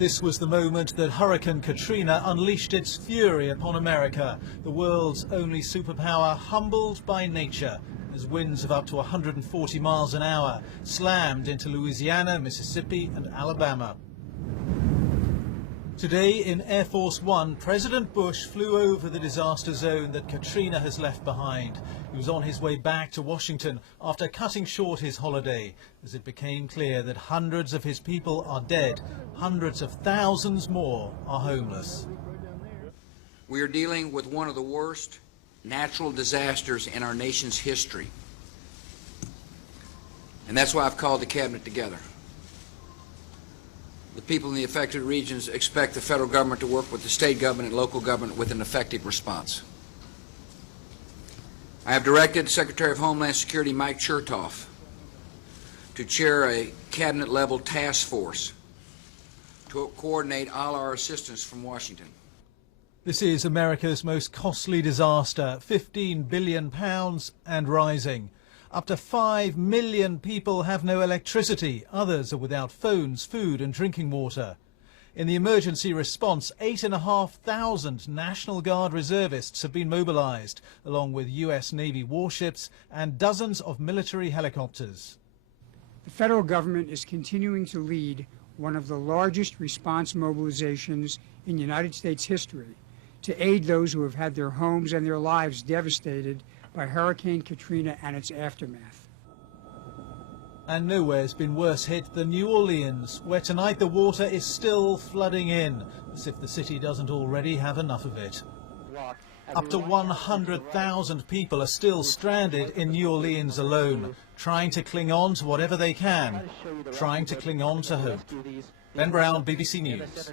This was the moment that Hurricane Katrina unleashed its fury upon America, the world's only superpower humbled by nature, as winds of up to 140 miles an hour slammed into Louisiana, Mississippi and Alabama. Today in Air Force One, President Bush flew over the disaster zone that Katrina has left behind. He was on his way back to Washington after cutting short his holiday, as it became clear that hundreds of his people are dead, hundreds of thousands more are homeless. We are dealing with one of the worst natural disasters in our nation's history. And that's why I've called the Cabinet together. The people in the affected regions expect the federal government to work with the state government and local government with an effective response. I have directed Secretary of Homeland Security Mike Chertoff to chair a cabinet-level task force to coordinate all our assistance from Washington. This is America's most costly disaster, £15 billion and rising. Up to 5 million people have no electricity. Others are without phones, food and drinking water. In the emergency response, 8,500 National Guard reservists have been mobilized, along with US Navy warships and dozens of military helicopters. The federal government is continuing to lead one of the largest response mobilizations in United States history to aid those who have had their homes and their lives devastated by Hurricane Katrina and its aftermath. And nowhere's been worse hit than New Orleans, where tonight the water is still flooding in, as if the city doesn't already have enough of it. Up to 100,000 people are still stranded in New Orleans alone, trying to cling on to whatever they can, trying to cling on to hope. Ben Brown, BBC News.